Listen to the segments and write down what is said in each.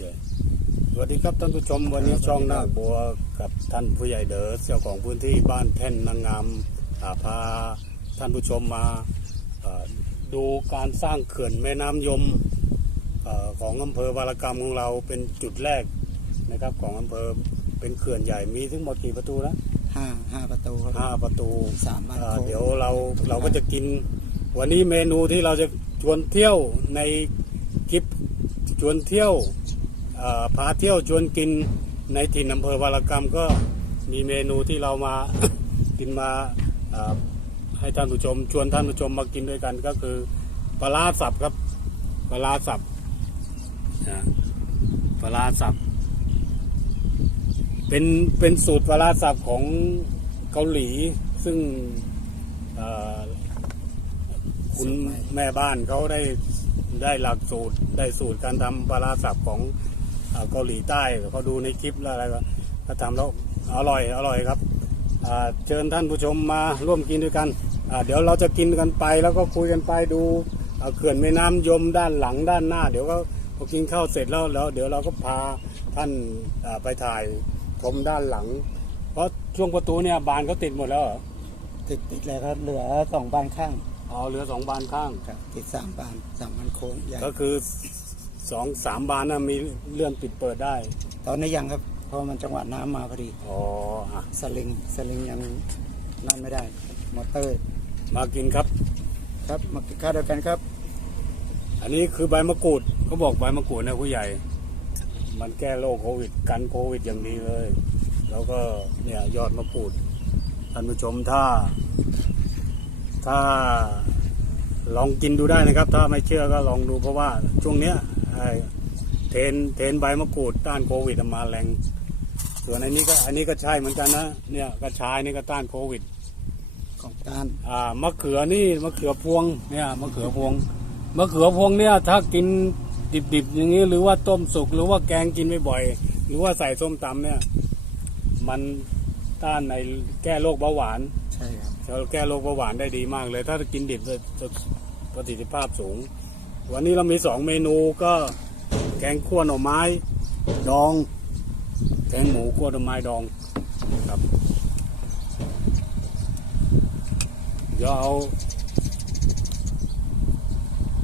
ใหญ่สวัสดีครับท่านผู้ชมวันนี้ช่องนาคบัวกับท่านผู้ใหญ่เด๋อเจ้าของพื้นที่บ้านแท่นนางงามอ่าพาท่านผู้ชมมาเอ่อดูการสร้างเขื่อนแม่น้ำยมเอ่อของอำเภอบารกรรมของเราเป็นจุดแรกนะครับของอำเภอเป็นเขื่อนใหญ่มีทั้งหมดกี่ประตูนะห้าห้าประตูครับห้าประตูสามบ้านอ่าโค้งเดี๋ยวเราเราก็จะกิน วันนี้เมนูที่เราจะชวนเที่ยวในคลิปชวนเที่ยวอ่า พาเที่ยวชวนกินในถิ่นอำเภอวารกรรมก็มีเมนูที่เรามากินมาให้ท่านผู้ชม ชวนท่านผู้ชมมากินด้วยกันก็คือปลาร้าสับครับปลาร้าสับปลาร้าสับเป็นเป็นสูตรปลาร้าสับของเกาหลี ซึ่งคุณแม่บ้านเขาได้ได้หลักสูตรได้สูตรการทำปลาร้าสับของ เอ่อเกาหลีใต้เขาดูในคลิปแล้วอะไรก็ก็ทำแล้วอร่อยอร่อยครับอ่าเชิญท่านผู้ชมมาร่วมกินด้วยกันอ่าเดี๋ยวเราจะกินกันไปแล้วก็คุยกันไปดูเอ่อเขื่อนแม่น้ำยมด้านหลังด้านหน้า เดี๋ยวก็พอกินข้าวเสร็จแล้วแล้ว เดี๋ยวเราก็พาท่านอ่าไปถ่ายชมด้านหลัง เพราะช่วงประตูเนี่ยบานเขาติดหมดแล้วเหรอติดติดแล้วครับเหลือสองบ้านข้างอ๋อเหลือสองบานข้างครับติดสามบ้านสามบ้านโค้งใหญ่ก็คือ สองสามบานนะมีเลื่อนปิดเปิดได้ ตอนนี้ยังครับเพราะมันจังหวะน้ำมาพอดีอ๋ออะสลิงสลิงยังนั่นไม่ได้มอเตอร์มากินครับ ครับมากินข้าวด้วยกันครับ อันนี้คือใบมะกรูดเขาบอกใบมะกรูดนะผู้ใหญ่ มันแก้โรคโควิดกันโควิดอย่างดีเลย แล้วก็เนี่ยยอดมะกรูดท่านผู้ชมถ้า ถ้าลองกินดูได้นะครับ ถ้าไม่เชื่อก็ลองดูเพราะว่าช่วงเนี้ยไอ้ เทรนเทรนใบมะกรูดต้านโควิดมาแรง ส่วนอันนี้ก็อันนี้ก็ใช่เหมือนกันนะเนี่ยกระชายนี่ก็ต้านโควิดของต้านอ่ามะเขือนี่มะเขือพวงเนี่ยมะเขือพวงมะเขือพวงเนี่ยถ้ากินดิบๆอย่างนี้หรือว่าต้มสุกหรือว่าแกงกินบ่อยๆหรือว่าใส่ส้มตำเนี่ย มันต้านในแก้โรคเบาหวานใช่ครับจะแก้โรคเบาหวานได้ดีมากเลย ถ้ากินดิบจะจะประสิทธิภาพสูง วันนี้เรามีสองเมนูก็แกงขั่วหน่อไม้ดอง แกงหมูขั่วหน่อไม้ดองครับเดี๋ยวเอา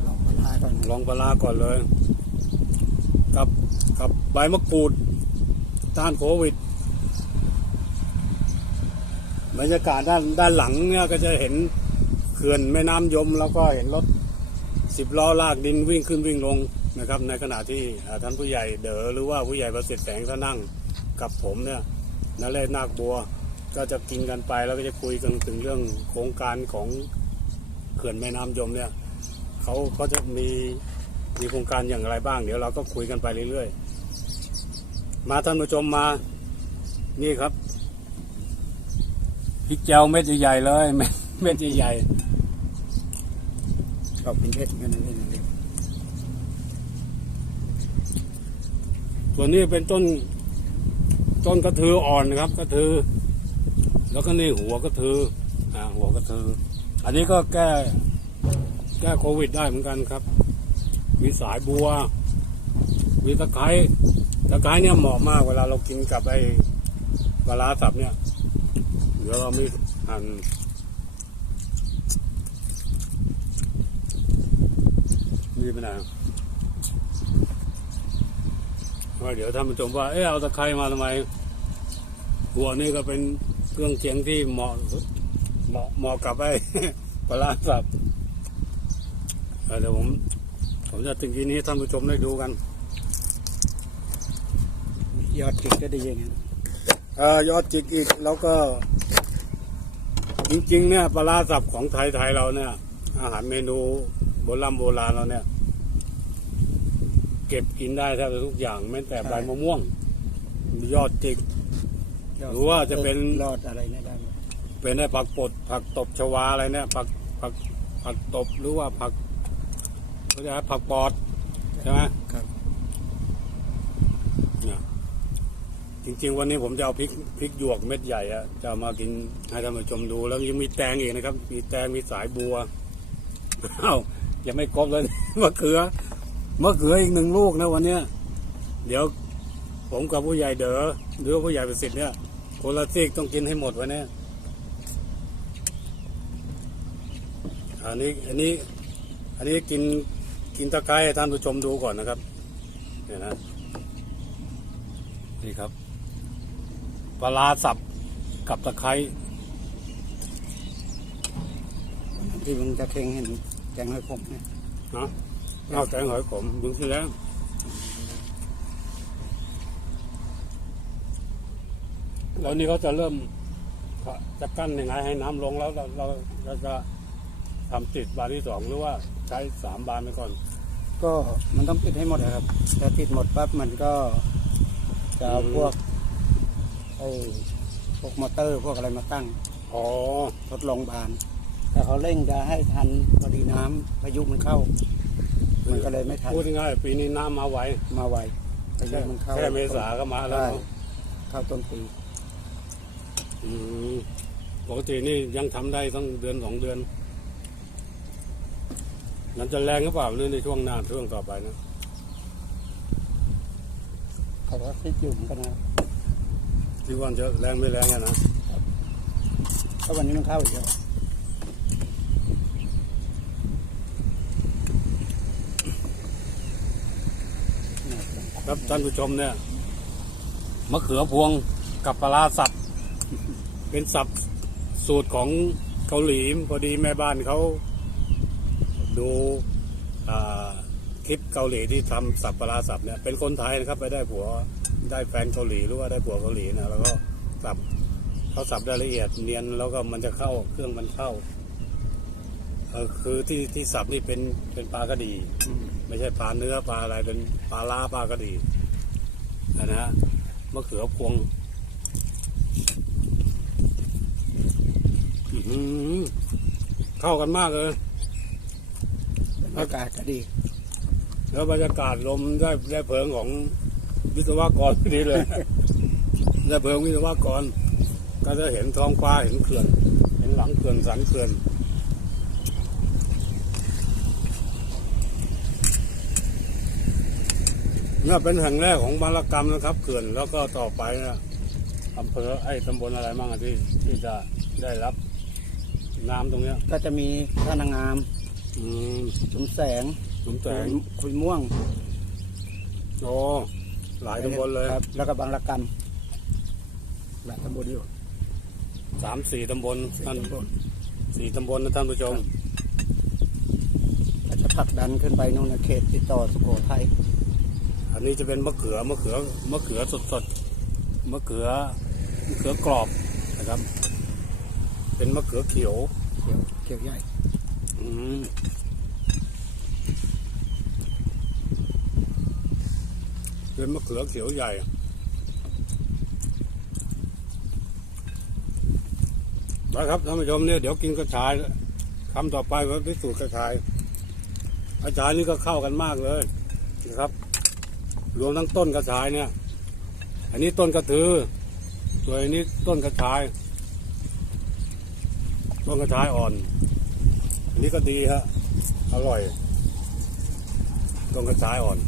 ลองมาลาก่อนลองปลาร้าก่อนเลยกับกับใบมะกรูดต้านโควิดบรรยากาศด้านด้านหลังเนี่ยก็จะเห็นเขื่อนแม่น้ำยมแล้วก็เห็นรถ สิบล้อลากดินวิ่งขึ้นวิ่งลงนะครับ ในขณะที่ท่านผู้ใหญ่เด๋อหรือว่าผู้ใหญ่ประสิทธิ์แสงท่านั่งกับผมเนี่ยนั่นเลยนาคบัวก็จะกินกันไปแล้วก็จะคุยกันถึงเรื่องโครงการของเขื่อนแม่น้ำยมเนี่ยเขาเขาจะมีมีโครงการอย่างไรบ้าง เดี๋ยวเราก็คุยกันไปเรื่อยๆ มาท่านผู้ชมมา นี่ครับพริกแจวเม็ดใหญ่ๆเลยเม็ดใหญ่ อบกินเผ็ดกันนะพี่น้องๆส่วนนี้เป็นต้น ต้นกระทืออ่อนนะครับกระทือแล้วก็นี่หัวกระทืออ่าหัวกระทืออันนี้ก็แก้ แก้โควิดได้เหมือนกันครับ มีสายบัว มีตะไคร้ตะไคร้เนี่ยเหมาะมากเวลาเรากินกับไอ้ปลาร้าสับเนี่ย เดี๋ยวเรามีหั่น นี่ไปไหนว่าเดี๋ยวท่านผู้ชมว่า เออเอาตะไคร้มาทำไม หัวนี่ก็เป็นเครื่องเคียงที่เหมาะเหมาะเหมาะกับไอ้ปลาสับเดี๋ยวผม ผมจะถึงทีนี้ท่านผู้ชมได้ดูกัน ยอดจิกก็ดีอย่างนี้เออยอดจิกอีกแล้วก็ จริงๆเนี่ยปลาสับของไทยๆเราเนี่ย อาหารเมนูโบราณโบราณเราเนี่ย เก็บกินได้แทบจะทุกอย่างแม้แต่ใบมะม่วง ยอดจิกยอดหรือว่าจะเป็น รอดอะไรเนี่ยได้หมดเป็นไอ้ผักปดผักตบชวาอะไรเนี่ยผักผักผักตบหรือว่าผักเขาจะผักปอดใช่ไหมครับเนี่ยจริงๆ วันนี้ผมจะเอาพริกพริกหยวกเม็ดใหญ่อะจะเอามากินให้ท่านผู้ชมดู แล้วยังมีแตงอีกนะครับ มีแตงมีสายบัวอ้าวยังไม่ครบเลยมะเขือ มะเขืออีกหนึ่งลูกนะวันเนี้ยเดี๋ยวผมกับผู้ใหญ่เด๋อหรือว่าผู้ใหญ่ประสิทธิ์เนี่ยคนละซีกต้องกินให้หมดวันนี้อันนี้อันนี้อันนี้กินกินตะไคร้ให้ท่านผู้ชมดูก่อนนะครับเนี่ยนะนี่ครับปลาร้าสับกับตะไคร้ที่มึงจะเค็งเห็นแกงให้ผมเนี่ยนะ ข้าวแกงหอยขมดูสิแล้วแล้วนี่เขาจะเริ่มจะกั้นยังไงให้น้ำลงแล้วเราเราเราจะทำติดบานที่สองหรือว่าใช้สามบานไปก่อน ก็มันต้องปิดให้หมดนะครับถ้าปิดหมดปั๊บมันก็จะเอาอืมพวกไอ้พวกมอเตอร์พวกอะไรมาตั้งอ๋อทดลองบาน แต่เขาเร่งจะให้ทันพอดีน้ำพายุมันเข้า มันก็เลยไม่ทันพูดง่ายๆปีนี้น้ำมาไวมาไวพายุแค่มันเข้าแค่เมษาก็มาแล้วได้เนาะเข้าต้นปีอืมปกตินี่ยังทำได้ตั้งเดือนสองเดือนมันจะแรงหรือเปล่าเรื่องในช่วงหน้าช่วงต่อไปนะเขาก็คิดอยู่เหมือนกันนะครับที่ว่าจะแรงไม่แรงอะนะก็วันนี้มันเข้าอีกแล้ว ครับท่านผู้ชมเนี่ยมะเขือพวงกับปลาสับเป็นสับสูตรของเกาหลีพอดีแม่บ้านเขาดูคลิปเกาหลีที่ทำสับปลาสับเนี่ยเป็นคนไทยนะครับ ไปได้ผัวได้แฟนเกาหลีหรือว่าได้ผัวเกาหลีนะแล้วก็สับเขาสับได้ละเอียดเนียนแล้วก็มันจะเข้าเครื่องมันเข้าคือที่ที่สับนี่เป็นเป็นปลากระดี ไม่ใช่ปลาเนื้อปลาอะไรเป็นปลาล่าปลากระดีนะนะฮะมะเขือพวงอื้อหือเข้ากันมากเลยอากาศก็ดี แล้วบรรยากาศลมได้ได้เพลิงของวิศวกรพอดีเลย ได้เพลิงวิศวกร ก็จะเห็นท้องฟ้าเห็นเขื่อน เห็นหลังเขื่อนสันเขื่อน นี่เป็นแห่งแรกของบารกรรมนะครับเขื่อนแล้วก็ต่อไปนะอำเภอไอ้ตำบลอะไรบ้างอะที่ที่จะได้รับน้ำตรงเนี้ยก็จะมีท่านางงามอืมสุมแสงสุนแสงคุยม่วงโอ้หลายตำบลเลยครับ แล้วก็บางระกรรมหลายตำบลอยู่สามสี่ตำบลสี่ท่านตำบลสี่ตำบลนะท่านผู้ชมก็จะผลักดันขึ้นไปนู่นนะเขตติดต่อสุโขทัย อันนี้จะเป็นมะเขือมะเขือมะเขือสดสดๆมะเขือมะเขือกรอบนะครับ เป็นมะเขือเขียวเขียวเขียวใหญ่อืมเป็นมะเขือเขียวใหญ่นะครับท่านผู้ชมเนี่ยเดี๋ยวกินกระชายคำต่อไปว่าพิสูจน์กระชายกระชายนี่ก็เข้ากันมากเลยนะครับ รวมทั้งต้นกระชายเนี่ย อันนี้ต้นกระถือส่วนอันนี้ต้นกระชาย ต้นกระชายอ่อน อันนี้ก็ดีฮะ อร่อย ต้นกระชายอ่อน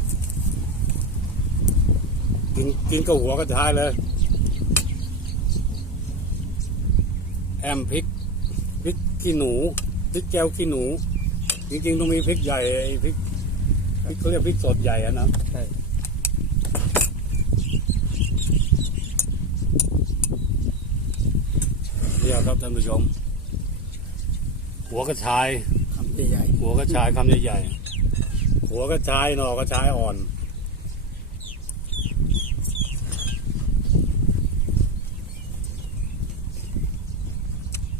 กินกินกับหัวกระชายเลย แอมพริกพริกขี้หนูพริกแก้วขี้หนู จริงๆต้องมีพริกใหญ่ไอ้พริกพริกเขาเรียกพริกสดใหญ่อะนะใช่ เนี่ยครับท่านผู้ชม หัวกระชายคำใหญ่หัวกระชายคำใหญ่ๆหัวกระชายหน่อกระชายอ่อน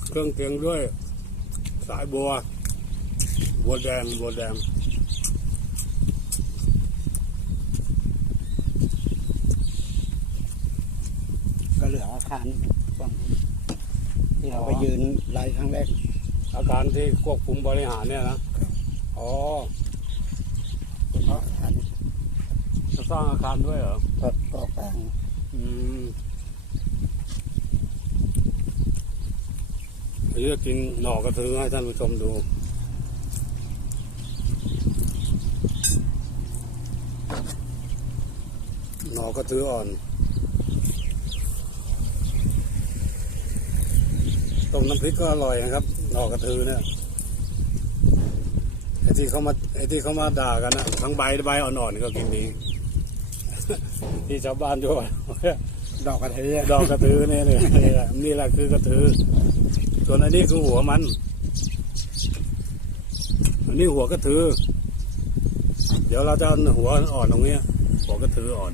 เครื่องเคียงด้วย สายบัว บัวแดงบัวแดงๆก็เหลืออาคารฝั่ง ที่เราไปยืนไล่ครั้งแรก อาการที่ควบคุมบริหารเนี่ยนะ อ๋อเป็นอาคารจะสร้างอาคารด้วยเหรอทอดก่อกลางอืมเดี๋ยวจะกินหน่อกระทือให้ท่านผู้ชมดูหน่อกระทืออ่อน มน้ำพริกก็อร่อยนะครับหน่อกระทือเนี่ยไอ้ที่เขามาไอ้ที่เขามาด่ากันนะทั้งใบใบอ่อนๆก็กินดี ที่ชาวบ้านโยนดอกกระเทียมดอกกระทือเนี่ยเนี่ยนี่แหละนี่แหละคือกระทือส่วนอันนี้คือหัวมันอันนี้หัวกระทือ เดี๋ยวเราจะเอาหัวอ่อนตรงเนี้ยหัวกระทืออ่อน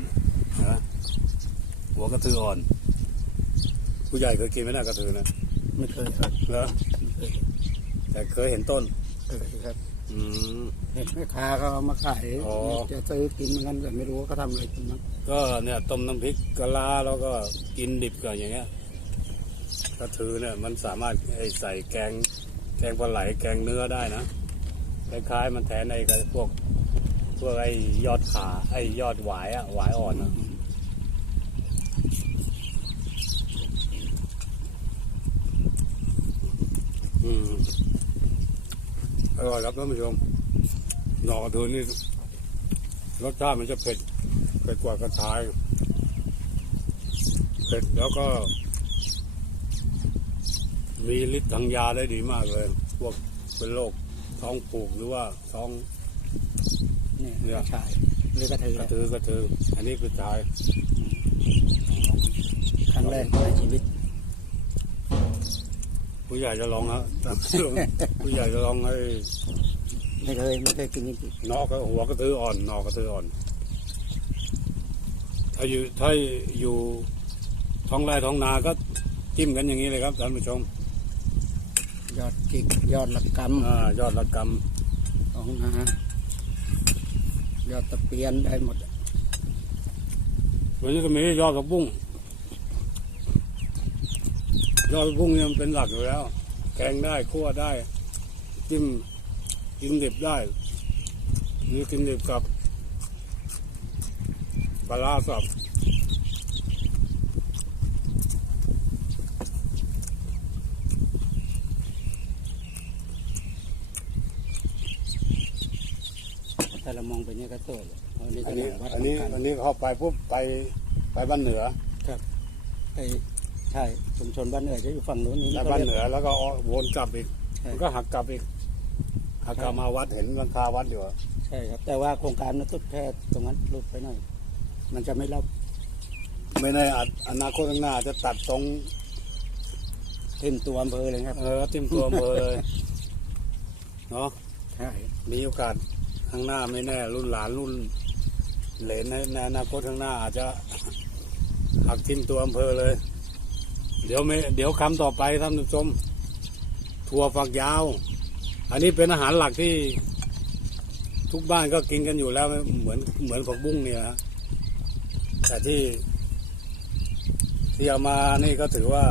นะหัวกระทืออ่อน ผู้ใหญ่เคยกินไหมนะกระทือนะ ไม่เคยครับเหรอไม่เคยแต่เคยเห็นต้น เคยครับอืม เห็นแม่ค้าเขาเอามาขายอ๋อ จะซื้อกินเหมือนกันแต่ไม่รู้ว่าเขาทำอะไรกินมั้งก็เนี่ยต้มน้ำพริกกะลาแล้วก็กินดิบก็อย่างเงี้ยกระทือเนี่ยมันสามารถไอ้ใส่แกง แกงปลาไหลแกงเนื้อได้นะคล้ายๆมันแทนไอ้กับพวกพวกไอ้ยอดขาไอ้ยอดหวายอะหวายอ่อนนะอื มอร่อยครับท่านผู้ชมหน่อกระทือนี่รสชาติมันจะเผ็ดเผ็ดกว่ากระชายเผ็ดแล้วก็ มีฤทธิ์ทางยาได้ดีมากเลย พวกเป็นโรคท้องผูกหรือว่าท้องเนี่ยเนี่ยกระชายหรือกระเทียกระมตือกระตืออันนี้คือชายครั้งแรกในชีวิต ผู้ใหญ่จะลองฮะผู้ใหญ่จะลองให้ไม่เคยไม่เคยกินจริงนอกกับหัวกระตืออ่อนนอกกระตืออ่อน ถ้าอยู่ถ้าอยู่ท้องไร่ท้องนาก็จิ้มกันอย่างนี้เลยครับท่านผู้ชมๆยอดจิกยอดละกอ่ายอดระกำของนายอดตะเพียนได้หมดำวันนี้ก็มียอดกระบุ้ง ยอดกระบุ้งเนี่ยมันเป็นหลักอยู่แล้ว แกงได้คั่วได้ จิ้มกินดิบได้ หรือกินดิบกับปลาร้าสับแต่เรามองไปเนี่ยก็โตเลยอันนี้อัก็นนี้วัดอันนี้สำคัญอันนี้เข้าไปปุ๊บไปไปบ้านเหนือไอ้ ใช่ ชุมชนบ้านเหนือจะอยู่ฝั่งนู้นนี่แล้วก็บ้านรียกเหนือแล้วก็วนกลับอีกใช่มันก็หักกลับอีกหักกลับมาวัดเห็นหลังคาวัดอยู่อะใช่ครับ แต่ว่าโครงการนั้นสุดแค่ตรงนั้นหลุดไปหน่อย มันจะไม่รอบไม่ในออนาคตข้างหน้าจะตัดตรงทิ่มตัวอำเภอเลยครับ เออทิมตัวอำเภอเลยเนาะใช่มีโอกาสข้างหน้าไม่แน่ รุ่นหลานรุ่น เหลนในในอนาคตข้างหน้าอาจจะหักทิมตัวอำเภอเลย เดี๋ยวไม่เดี๋ยวคำต่อไปท่านผู้ชมถั่วฝักยาว อันนี้เป็นอาหารหลักที่ ทุกบ้านก็กินกันอยู่แล้วเหมือนเหมือนผักบุ้งเนี่ยฮะแต่ที่ที่เอามานี่ก็ถือว่า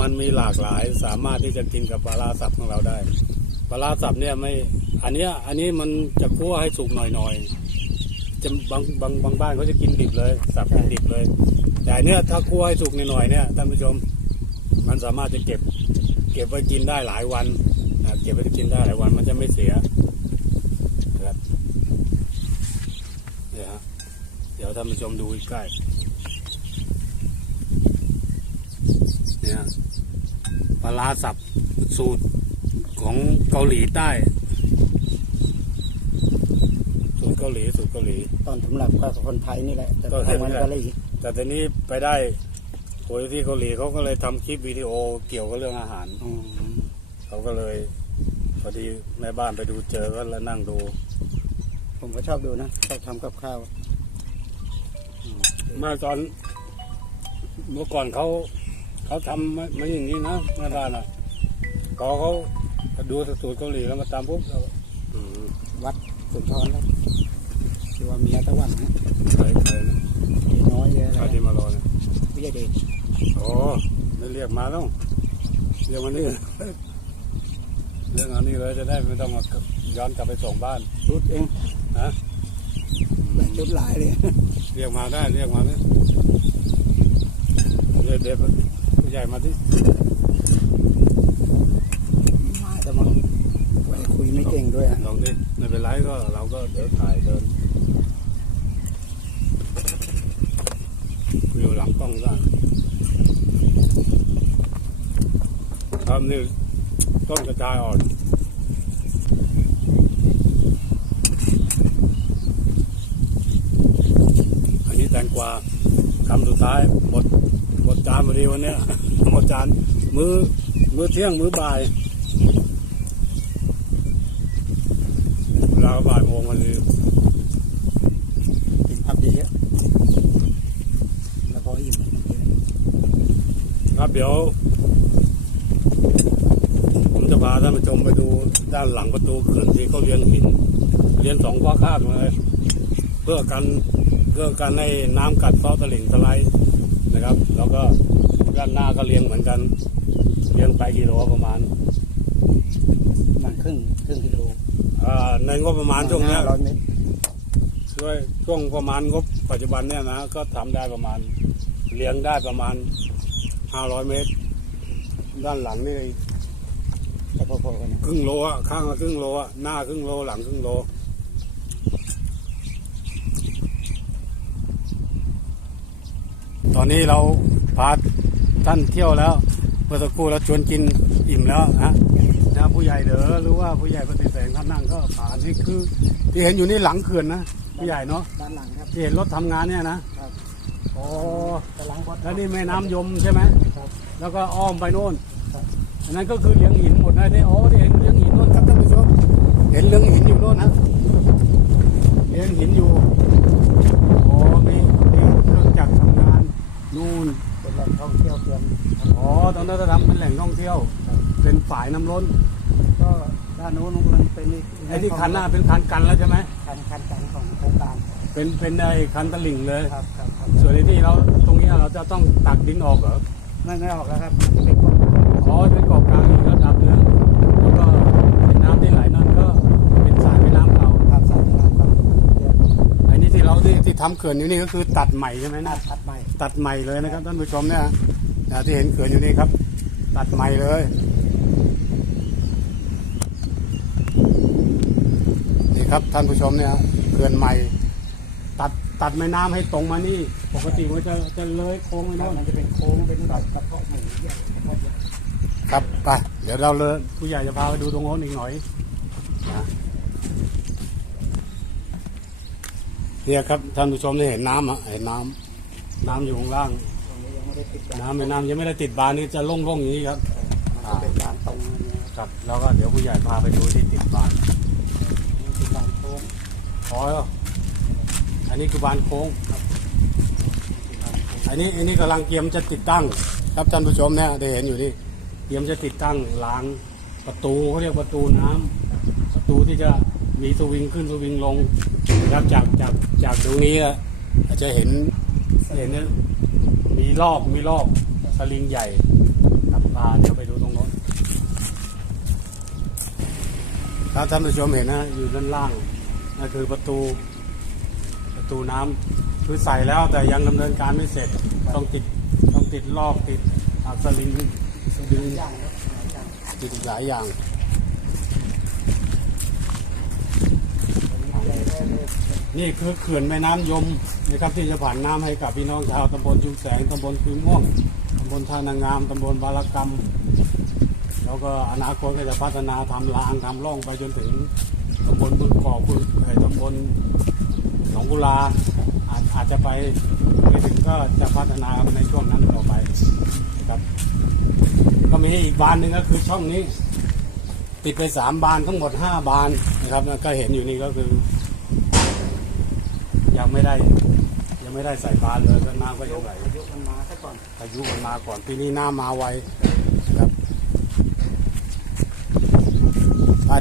มันมีหลากหลายสามารถที่จะกินกับปลาร้าสับของเราได้ปลาร้าสับเนี่ยไม่ อันเนี้ยอันนี้มันจะคั่วให้สุกหน่อยๆจะบางบางบางบ้านเขาจะกินดิบเลย สับกินดิบเลย แต่เนี้ยถ้าคั่วให้สุกหน่อยๆเนี่ยท่านผู้ชม มันสามารถจะเก็บ เก็บไว้กินได้หลายวันนะเก็บไว้กินได้หลายวันมันจะไม่เสียนะครับเนี่ยฮะเดี๋ยวท่านผู้ชมดูใกล้เนี่ยปลาร้าสับสูตรของเกาหลีใต้สูตรเกาหลีสูตรเกาหลี ตอนสำหรับก็คนไทยนี่แหละ แต่เห็นทางมันก็เลย แต่ทีนี้ไปได้โอยที่เกาหลีเขาก็เลยทำคลิปวิดีโอเกี่ยวกับเรื่องอาหาร อืมเขาก็เลยพอดีแม่บ้านไปดูเจอก็แล้วนั่งดู ผมก็ชอบดูนะชอบทำกับข้าวเมื่อตอนเมื่อก่อนเขาเขาทำไม่ไม่อย่างนี้นะแม่บ้านอะพอเขาดูสูตรเกาหลีแล้วมาตามปุ๊บเราอืมวัดสุนทรแล้วที่ว่าเมียตะวันนะ เคยเคยนะมีน้ อยเยอะใครอะไรที่มารอเนี่ยวิทยาเดชโอ้ไม่เรียกมาแล้วเรียกมานี่เรื่องอันนี้เลยจะได้ไม่ต้องมาย้อนกลับไปส่งบ้านรุดเองฮะแบบชุดหลายเลยเรียกมาได้เรียกมาเลยเดี๋ยวเดี๋ยวผู้ใหญ่มาที่มาแต่มันไปคุยไม่เก่งด้วยอะลองดิไม่เป็นไรก็เราก็เดี๋ยวถ่ายเดิน ลังกล้องได้ครับนี่ต้นกระจายอ่อนอันนี้แตงกวาคำสุดท้ายหมดหมดจานพอดีวันนี้หมดจานมือ้อมื้อเที่ยงมื้อบ่ายเวลาบ่ายโมงพอดี กินผักเยอะๆแล้วพออิ่มมันเยอะ ครับเดี๋ยว ผมจะพาท่านผู้ชมไปดูด้านหลังประตูเขื่อนที่เขาเลี้ยงหินเลี้ยงสองฟ้าคาดมาเลยเพื่อกันเพื่อกันให้น้ำกัดเซาะตลิ่งสไลด์นะครับ แล้วก็ด้านหน้าก็เลี้ยงเหมือนกัน เลี้ยงไปกิโลประมาณประมันครึ่งครึ่งกิโลอ่าในงบประมาณช่วงเนี้ยร้อยเมตรช่วยช่วงประมาณงบปัจจุบันเนี่ยนะ ก็ทำได้ประมาณเลี้ยงได้ประมาณ ห้าร้อยเมตร ด้านหลังนี่ก็พอๆกันนะครึ่งโลอะข้างละครึ่งโลอะหน้าครึ่งโลหลังครึ่งโลตอนนี้เราพาท่านเที่ยวแล้วเมื่อสักครู่เราชวนกินอิ่มแล้วนะนะผู้ใหญ่เด๋อหรือว่าผู้ใหญ่ปฏิเสธท่านนั่งก็ผ่านนี่คือ ที่เห็นอยู่นี่หลังเขื่อนนะผู้ใหญ่เนาะด้านหลังครับที่เห็นรถทำงานเนี่ยนะครับ โอ้กำลังวัดแล้วนี่แม่น้ำยมใช่ไหมครับ แล้วก็อ้อมไปโน่นครับ อันนั้นก็คือเลี้ยงหินหมดนะที่โอ้ที่เห็นเลี้ยงหินโน่นครับท่านผู้ชมเห็นเลี้ยงหินอยู่โน่นนะเลี้ยงหินอยู่โอ้มีมีเครื่องจักรทำงานนู่น เป็นแหล่งท่องเที่ยวเตรียมอ๋อตอนนั้นจะทำเป็นแหล่งท่องเที่ยว เป็นฝ่ายน้ำล้น ก็ด้านโน้นมันเป็นไอ้ที่คันหน้าเป็นคันกันแล้วใช่ไหม คันคันกันของโครงการเป็นเป็นไอ้คันตะลิ่งเลย ครับครับครับส่ วนไอ้ที่เราตรงเนี้ยเราจะต้องตักดินออกเหรอไม่ไม่ออกแล้วครับมันจะเป็นกฎอ๋อเป็นเกาะกลางอีกระดับหนึงแล้วก็เป็นน้ำที่ไหลนั่นก็เป็นสายแม่น้ำเก่าครับสายน้ำครับเดี๋ยวไอ้นี่ที่เราที่ที่ทำเขื่อนอยู่นี่ก็คือตัดใหม่ใช่ไหมนันะดทัดใหม่ตัดใหม่เลยนะครับท่านผู้ชมเนี่ยนะที่เห็นเขื่อนอยู่นี่ครับ ตัดใหม่เลยนี่ครับท่านผู้ชมเนี่ยเขื่อนใหม่ ตัดตัดแม่น้ำให้ตรงมานี่ป กติมันจะจะเลยโค้งไปโน่นมันจะเป็นโค้งเป็นแบบกระเพาะหมูใหญ่กระเพาะใหญ่ครับไปเดี๋ยวเราเลยผู้ใหญ่จะพาไปดูตรงโน้นอีกหน่อยนะเนี่ยครับท่านผู้ชมได้เห็นน้ำอะเห็นน้ำน้ำอยู่ข้างล่าง ตรงนี้ยังไม่ได้ติดกันน้ำในน้ำยังไม่ได้ติดบานนี่จะโล่งๆอย่างนี้ครับ มันจะเป็นลานตรงอันนี้ครับครับ แล้วก็เดี๋ยวผู้ใหญ่พาไปดูที่ติดบานนี่คือลานโค้งอ๋ออันนี้คือบานโค้งคือลานโค้ง อันนี้อันนี้กำลังเตรียมจะติดตั้ง ครับท่านผู้ชมเนี่ยได้เห็นอยู่นี่เตรียมจะติดตั้งรางประตูเขาเรียกประตูน้ำประตูที่จะมีสวิงขึ้นสวิงลงนะครับจากจากจากตรงนี้อาจจะเห็นเห็นเนี่ยมีรอบมีรอบสลิงใหญ่ครับพาเดี๋ยวไปดูตรงโน้นถ้าท่านผู้ชมเห็นนะอยู่ด้านล่างนั่นคือประตูประตูน้ำ คือใส่แล้วแต่ยังดำเนินการไม่เสร็จต้องติดต้องติดรอบติดอักสลิงดึงย่างติดหลายอย่างนี่คือเขื่อนแม่น้ำยมนะครับที่จะผ่านน้ำให้กับพี่น้องชาวตำบลจุงแสงตำบลคุยม่วงตำบลทานางามตำบลบารกรรม แล้วก็อนาคตก็จะพัฒนาทำรางทำร่องไปจนถึงตำบลบึงกอกบึงเอ่อตำบลหนองกุลา อาจอาจจะไปไปถึงก็จะพัฒนาในช่วงนั้นต่อไปนะครับ ก็มีอีกบานหนึ่งก็คือช่องนี้ ติดไปสามบานทั้งหมดห้าบานนะครับก็เห็นอยู่นี่ก็คือ ยังไม่ได้ ยังไม่ได้ใส่บานเลยก็น้ำก็ยังไหลอายุมันมาซะก่อนพายุมันมาก่อนปีนี้น้ำมาไวครับ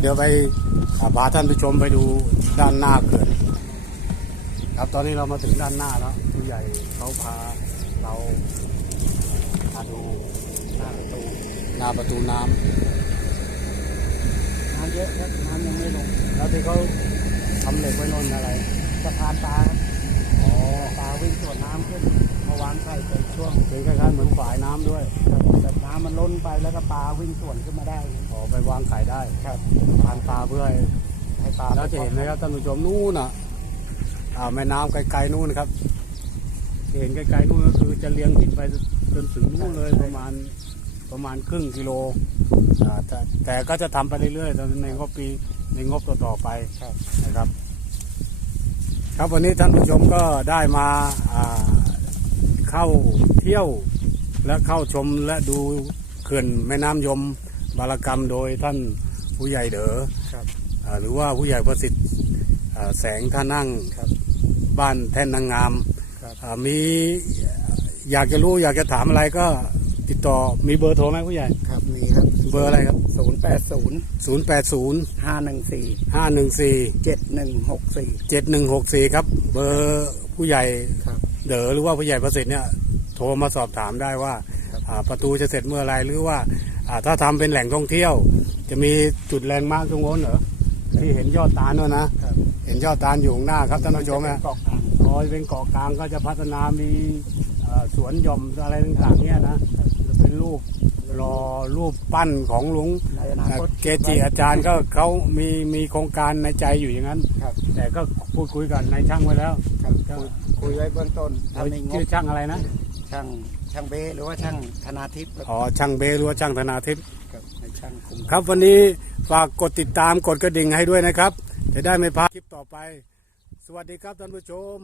เดี๋ยวไปพาท่านผู้ชมไปดูด้านหน้าเขื่อน ครับตอนนี้เรามาถึงด้านหน้าแล้วผู้ใหญ่เขาพาเรามาดูหน้าประตูหน้าประตูน้ำน้ำเยอะครับน้ำยังไม่ลงแล้วที่เขาทำเหล็กไว้นนอะไรสะพานปลาครับอ๋อปลาวิ่งสวนน้ำขึ้นมาวางไข่เป็นช่วงเป็นคล้ายๆเหมือนฝายน้ำด้วยครับแบบน้ำมันล้นไปแล้วก็ปลาวิ่งสวนขึ้นมาได้อ๋อไปวางไข่ได้ครับทานปลาเพื่อให้ให้ปลาแล้วจะเห็นไหมครับท่านผู้ชมนู่นน่ะอ่า แม่น้ำไกลๆนู่นครับที่เห็นไกลๆนู่นก็คือจะเลี้ยงหินไปจนถึงนู่นเลยประมาณประมาณครึ่งกิโลอ่าแต่แต่ก็จะทำไปเรื่อยๆในงบปีในงบต่อๆไปครับนะครับ ครับวันนี้ท่านผู้ชมก็ได้มาอ่าเข้าเที่ยวและเข้าชมและดูเขื่อนแม่น้ำยมบารกรรมโดยท่านผู้ใหญ่เด๋อครับอ่าหรือว่าผู้ใหญ่ประสิทธิ์อ่าแสงท่านั่งครั บบ้านแท่นนางงามครับอ่ามีอยากจะรู้อยากจะถามอะไรก็ติดต่อมีเบอร์โทรไหมผู้ใหญ่ครับมีครับเบอร์อะไรครับศูนย์แปดศูนย์080ห้าหนึ่งสี่514เจ็ดหนึ่งหกสี่7164 ครับ เบอร์ผู้ใหญ่ครับเด๋อหรือว่าผู้ใหญ่ประสิทธิ์เนี่ยโทรมาสอบถามได้ว่าครับอ่าประตูจะเสร็จเมื่อไรหรือว่าอ่าถ้าทำเป็นแหล่งท่องเที่ยว จะมีจุดแลนด์มาร์คตรงโน้นเหรอ ที่เห็นยอดตาลเนอะนะครับเห็นยอดตาลอยู่ข้างหน้าครับท่านผู้ชมเป็นะเกาะกลางพอเป็นเกาะกลางก็จะพัฒนามีเอ่อสวนหย่อมอะไรต่างๆเนี่ยนะเป็นรูปรอรูปปั้นของหลวงในอนาคตเกจิอาจารย์ก็เขามีมีโครงการในใจอยู่อย่างนั้นครับแต่ก็พูดคุยกันนายช่างไว้แล้วครับก็คุยคุยไว้เบื้องต้นถ้ามีงชื่บอช่างอะไรนะ ช่างช่างเบหรือว่าช่างธนาทิพย์ครับอ๋อช่างเบหรือว่าช่างธนาทิพย์ครับให้ช่างคุมครับวันนี้ ฝากกดติดตามกดกระดิ่งให้ด้วยนะครับ จะได้ไม่พลาดคลิปต่อไป สวัสดีครับท่านผู้ชม